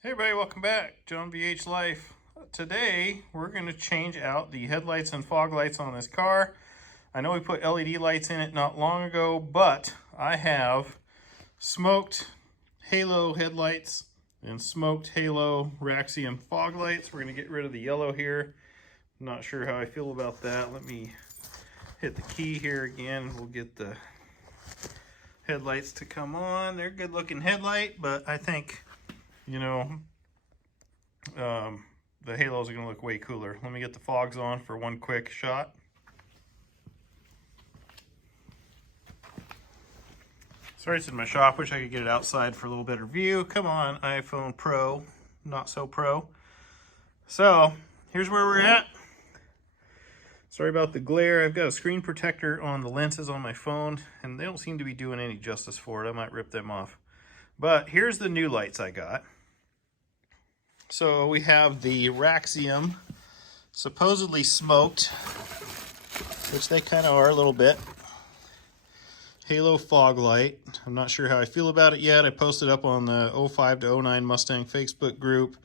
Hey everybody, welcome back. John VH Life. Today we're going to change out the headlights and fog lights on this car. I know we put LED lights in it not long ago, but I have smoked halo headlights and smoked halo Raxium fog lights. We're going to get rid of the yellow here. I'm not sure how I feel about that. Let me hit the key here again. We'll get the headlights to come on. They're a good looking headlight, but I think the halos are going to look way cooler. Let me get the fogs on for one quick shot. Sorry it's in my shop. Wish I could get it outside for a little better view. Come on, iPhone Pro. Not so pro. So, here's where we're at. Sorry about the glare. I've got a screen protector on the lenses on my phone, and they don't seem to be doing any justice for it. I might rip them off. But here's the new lights I got. So we have the Raxium, supposedly smoked, which they kind of are a little bit. Halo fog light. I'm not sure how I feel about it yet. I posted up on the 05 to 09 Mustang Facebook group,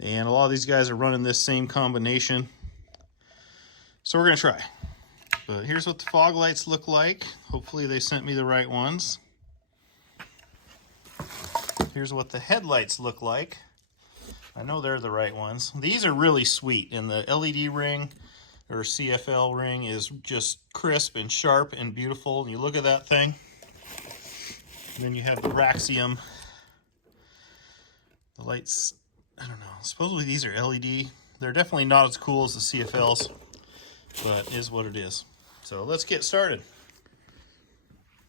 and a lot of these guys are running this same combination. So we're going to try. But here's what the fog lights look like. Hopefully they sent me the right ones. Here's what the headlights look like. I know they're the right ones. These are really sweet, and the LED ring or CFL ring is just crisp and sharp and beautiful. And you look at that thing. And then you have the Raxium. The lights, I don't know. Supposedly these are LED. They're definitely not as cool as the CFLs, but is what it is. So let's get started.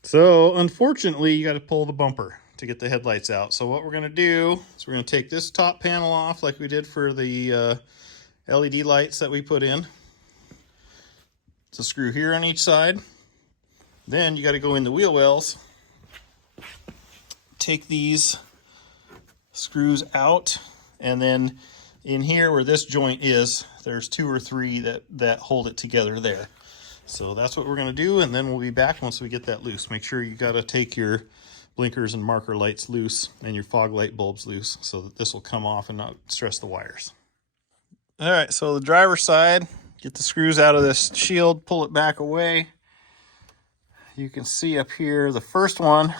So unfortunately, you got to pull the bumper to get the headlights out. So what we're going to do is we're going to take this top panel off like we did for the LED lights that we put in. It's a screw here on each side. Then you got to go in the wheel wells, take these screws out, and then in here where this joint is, there's 2 or 3 that hold it together there. So that's what we're going to do, and then we'll be back once we get that loose. Make sure you got to take your blinkers and marker lights loose and your fog light bulbs loose so that this will come off and not stress the wires. All right, so the driver's side, get the screws out of this shield, pull it back away. You can see up here the first one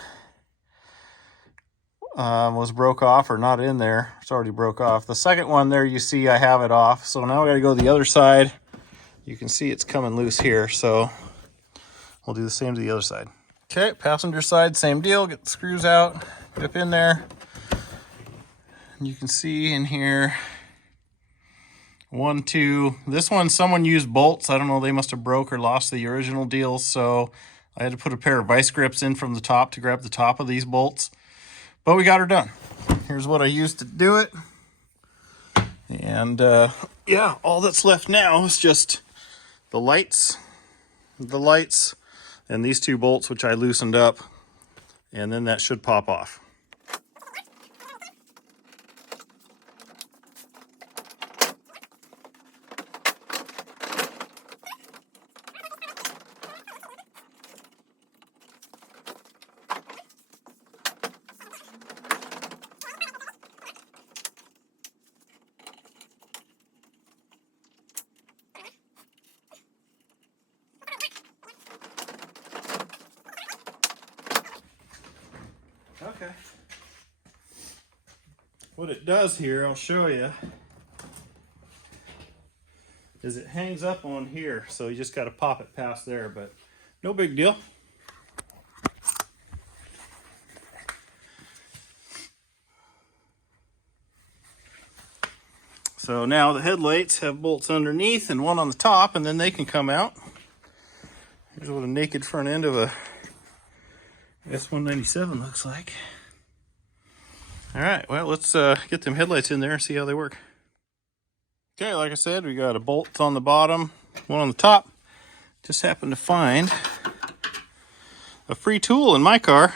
was broke off or not in there. It's already broke off. The second one there, you see I have it off. So now we got to go to the other side. You can see it's coming loose here. So we'll do the same to the other side. Okay, passenger side, same deal. Get the screws out, get up in there. And you can see in here, 1, 2. This one, someone used bolts. I don't know, they must have broke or lost the original deal. So I had to put a pair of vice grips in from the top to grab the top of these bolts. But we got her done. Here's what I used to do it. And yeah, all that's left now is just the lights, and these 2 bolts, which I loosened up, and then that should pop off. Okay. What it does here, I'll show you, is it hangs up on here. So you just got to pop it past there, but no big deal. So now the headlights have bolts underneath and one on the top, and then they can come out. Here's what a naked front end of a S197 looks like. All right, well, let's get them headlights in there and see how they work. Okay, like I said, we got a bolt on the bottom, one on the top. Just happened to find a free tool in my car.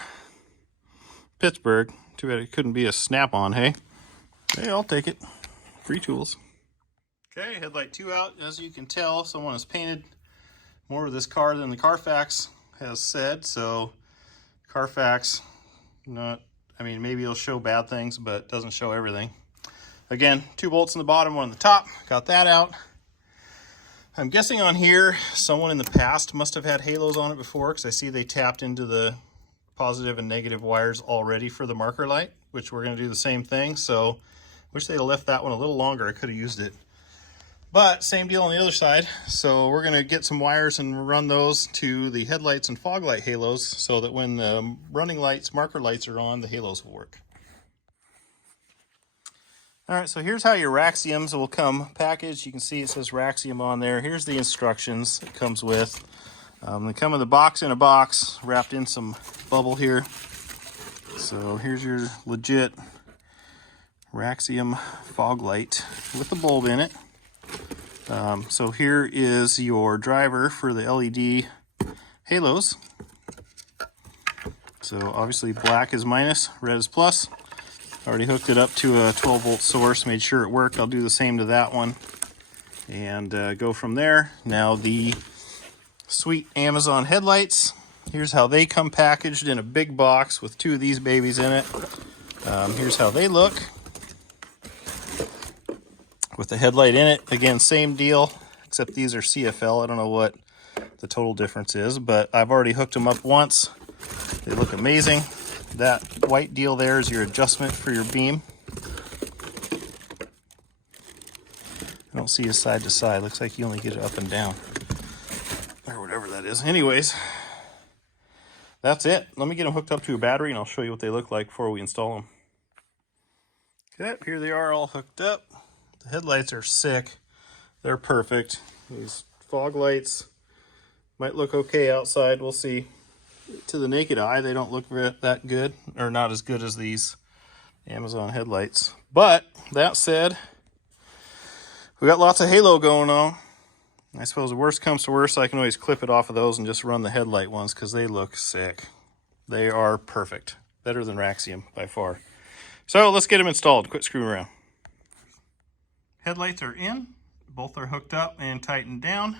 Pittsburgh. Too bad it couldn't be a snap-on, hey? Hey, I'll take it. Free tools. Okay, headlight 2 out. As you can tell, someone has painted more of this car than the Carfax has said, so Carfax, not, I mean, maybe it'll show bad things, but it doesn't show everything. Again, 2 bolts in the bottom, 1 on the top. Got that out. I'm guessing on here, someone in the past must have had halos on it before, because I see they tapped into the positive and negative wires already for the marker light, which we're going to do the same thing. So wish they'd have left that one a little longer. I could have used it. But same deal on the other side. So we're going to get some wires and run those to the headlights and fog light halos so that when the running lights, marker lights are on, the halos will work. All right, so here's how your Raxiums will come packaged. You can see it says Raxium on there. Here's the instructions it comes with. They come in the box, in a box, wrapped in some bubble here. So here's your legit Raxium fog light with the bulb in it. So here is your driver for the LED halos. So obviously black is minus, red is plus. Already hooked it up to a 12-volt source, made sure it worked. I'll do the same to that one and go from there. Now the sweet Amazon headlights, here's how they come packaged in a big box with 2 of these babies in it. Here's how they look with the headlight in it. Again, same deal, except these are CFL. I don't know what the total difference is, but I've already hooked them up once. They look amazing. That white deal there is your adjustment for your beam. I don't see a side to side. Looks like you only get it up and down, or whatever that is. Anyways, that's it. Let me get them hooked up to a battery and I'll show you what they look like before we install them. Okay, here they are all hooked up. The headlights are sick. They're perfect. These fog lights might look okay outside. We'll see. To the naked eye, they don't look that good, or not as good as these Amazon headlights. But that said, we got lots of halo going on. I suppose the worst comes to worst, I can always clip it off of those and just run the headlight ones because they look sick. They are perfect. Better than Raxium by far. So let's get them installed. Quit screwing around. Headlights are in. Both are hooked up and tightened down.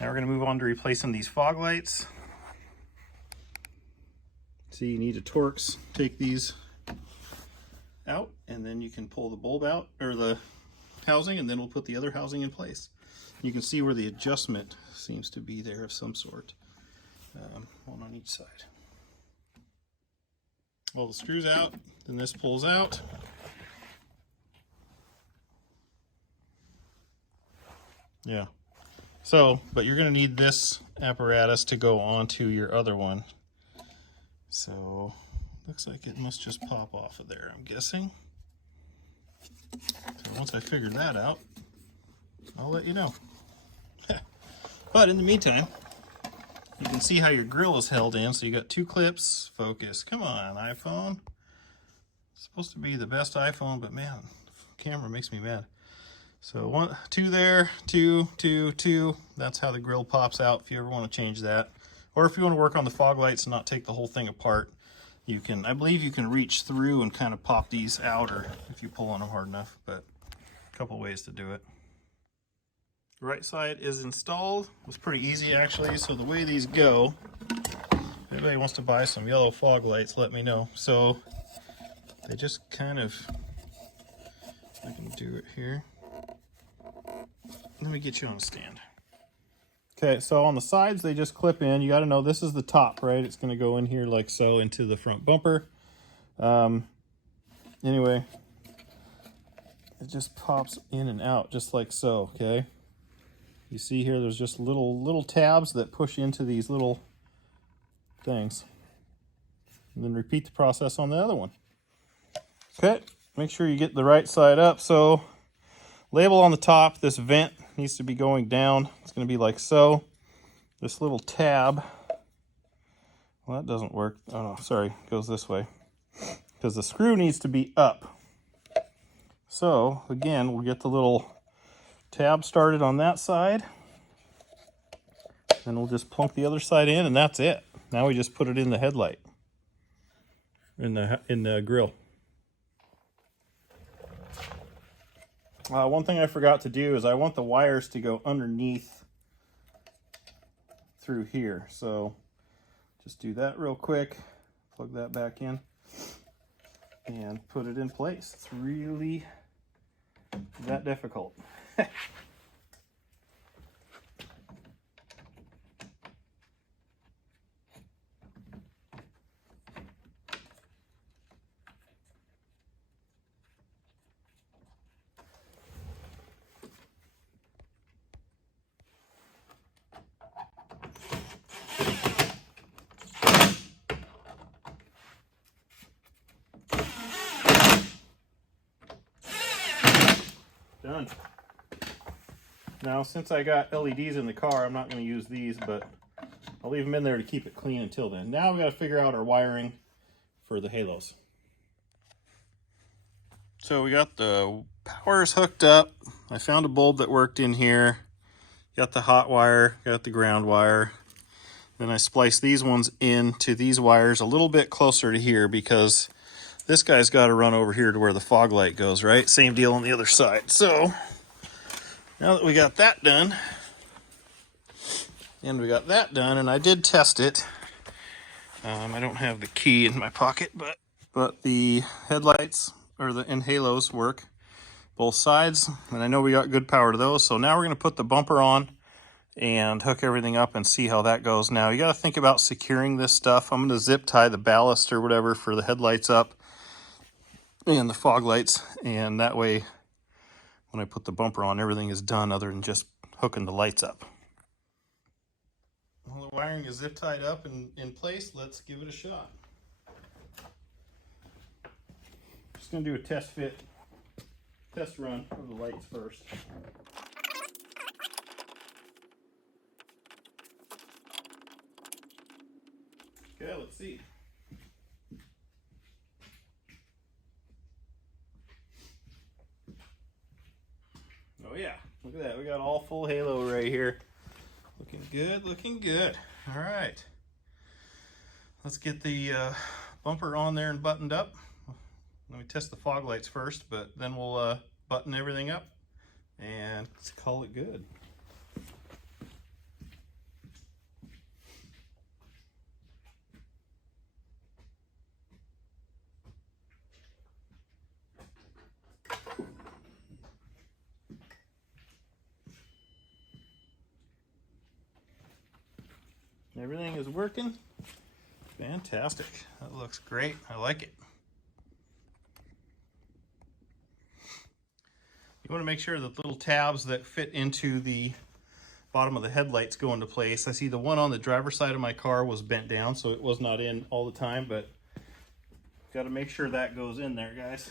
Now we're going to move on to replacing these fog lights. So you need a Torx. Take these out and then you can pull the bulb out, or the housing, and then we'll put the other housing in place. You can see where the adjustment seems to be there of some sort. One on each side. All the screws out, then this pulls out. Yeah. So, but you're going to need this apparatus to go onto your other one. So, looks like it must just pop off of there, I'm guessing. So once I figure that out, I'll let you know. But in the meantime, you can see how your grill is held in. So you got 2 clips. Focus. Come on, iPhone. It's supposed to be the best iPhone, but man, the camera makes me mad. So 2 there, 2, 2, 2. That's how the grill pops out if you ever want to change that. Or if you want to work on the fog lights and not take the whole thing apart, you can, I believe you can reach through and kind of pop these out, or if you pull on them hard enough, but a couple ways to do it. The right side is installed. It was pretty easy actually. So the way these go, if anybody wants to buy some yellow fog lights, let me know. So they just kind of, I can do it here. Let me get you on a stand. Okay, so on the sides, they just clip in. You got to know this is the top, right? It's going to go in here like so into the front bumper. Anyway, it just pops in and out just like so, okay? You see here, there's just little tabs that push into these little things. And then repeat the process on the other one. Okay, make sure you get the right side up. So, label on the top, this vent needs to be going down. It's going to be like so. This little tab, well, that doesn't work. Oh, no, sorry, it goes this way. Because the screw needs to be up. So, again, we'll get the little tab started on that side. Then we'll just plunk the other side in, and that's it. Now we just put it in the headlight, in the grill. One thing I forgot to do is I want the wires to go underneath through here. So just do that real quick, plug that back in, and put it in place. It's really that difficult. Done. Now, since I got LEDs in the car, I'm not going to use these, but I'll leave them in there to keep it clean until then. Now we got to figure out our wiring for the halos. So we got the powers hooked up. I found a bulb that worked in here. Got the hot wire, got the ground wire. Then I spliced these ones into these wires a little bit closer to here because this guy's got to run over here to where the fog light goes, right? Same deal on the other side. So now that we got that done, and I did test it. I don't have the key in my pocket, but the headlights and halos work both sides, and I know we got good power to those. So now we're going to put the bumper on and hook everything up and see how that goes. Now you got to think about securing this stuff. I'm going to zip tie the ballast or whatever for the headlights up and the fog lights, and that way when I put the bumper on, everything is done other than just hooking the lights up. Well, the wiring is zip tied up and in place. Let's give it a shot. Just going to do a test run of the lights first. Okay, let's see. Oh yeah, look at that. We got all full halo right here. Looking good, looking good. All right. Let's get the bumper on there and buttoned up. Let me test the fog lights first, but then we'll button everything up and let's call it good. Everything is working. Fantastic. That looks great. I like it. You want to make sure that the little tabs that fit into the bottom of the headlights go into place. I see the one on the driver's side of my car was bent down, so it was not in all the time, but got to make sure that goes in there, guys.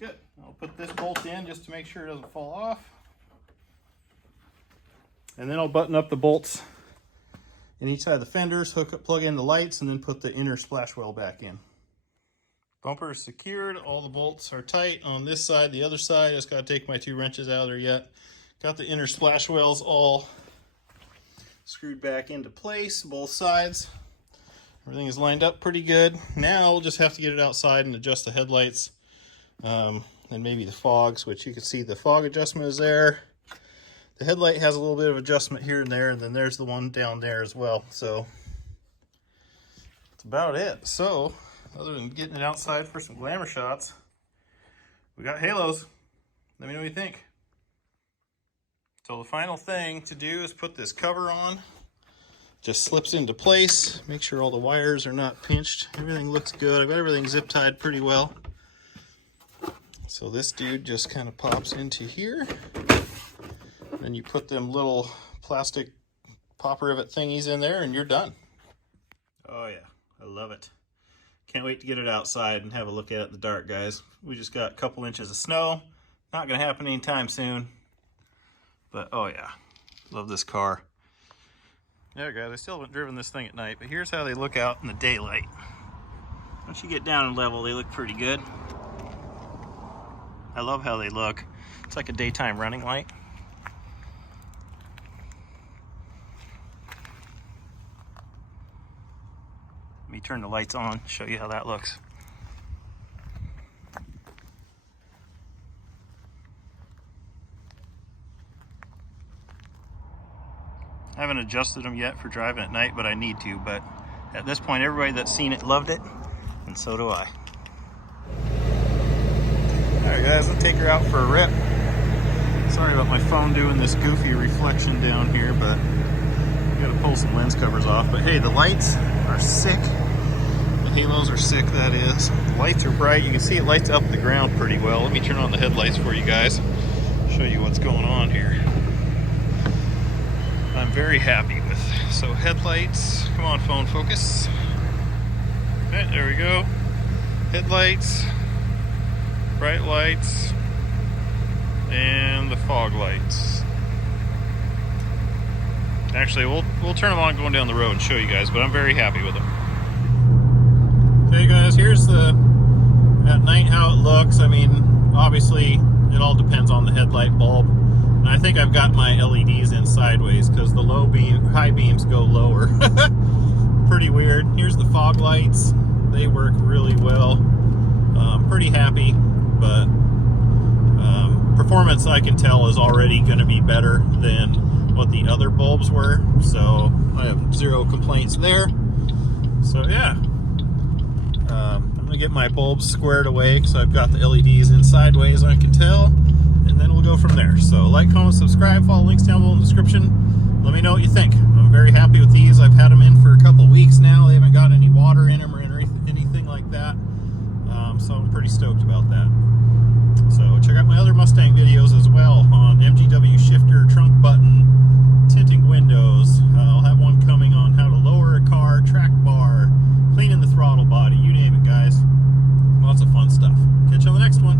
Good. I'll put this bolt in just to make sure it doesn't fall off. And then I'll button up the bolts in each side of the fenders, plug in the lights, and then put the inner splash well back in. Bumper is secured. All the bolts are tight on this side. The other side, just got to take my 2 wrenches out of there yet. Got the inner splash wells all screwed back into place, both sides. Everything is lined up pretty good. Now we'll just have to get it outside and adjust the headlights and maybe the fogs, which you can see the fog adjustment is there. The headlight has a little bit of adjustment here and there, and then there's the one down there as well. So that's about it. So other than getting it outside for some glamour shots, we got halos. Let me know what you think. So the final thing to do is put this cover on. Just slips into place. Make sure all the wires are not pinched. Everything looks good. I've got everything zip tied pretty well. So this dude just kind of pops into here. Then you put them little plastic pop rivet thingies in there and you're done. Oh yeah, I love it. Can't wait to get it outside and have a look at it in the dark, guys. We just got a couple inches of snow. Not gonna happen anytime soon. But oh yeah, love this car. Yeah guys, I still haven't driven this thing at night, but here's how they look out in the daylight. Once you get down in level, they look pretty good. I love how they look. It's like a daytime running light. Let me turn the lights on, show you how that looks. I haven't adjusted them yet for driving at night, but I need to. But at this point, everybody that's seen it loved it, and so do I. Alright guys, let's take her out for a rip. Sorry about my phone doing this goofy reflection down here, but I gotta pull some lens covers off. But hey, the lights are sick. The halos are sick, that is. The lights are bright. You can see it lights up the ground pretty well. Let me turn on the headlights for you guys. Show you what's going on here. I'm very happy with. So headlights, come on phone, focus. Okay, there we go. Headlights, bright lights, and the fog lights. Actually, we'll turn them on going down the road and show you guys, but I'm very happy with them. Okay guys, here's at night how it looks. I mean, obviously it all depends on the headlight bulb. And I think I've got my LEDs in sideways because the high beams go lower. Pretty weird. Here's the fog lights. They work really well. Pretty happy, but performance I can tell is already going to be better than what the other bulbs were. So I have zero complaints there. So yeah. I'm going to get my bulbs squared away because I've got the LEDs in sideways, I can tell, and then we'll go from there. So like, comment, subscribe, follow links down below in the description. Let me know what you think. I'm very happy with these. I've had them in for a couple of weeks now. They haven't got any water in them or anything like that, so I'm pretty stoked about that. So check out my other Mustang videos as well on MGW shifter, trunk button, tinting windows. I'll have one coming on how to lower a car, track bar, cleaning the throttle body, you name it guys. Lots of fun stuff. Catch you on the next one.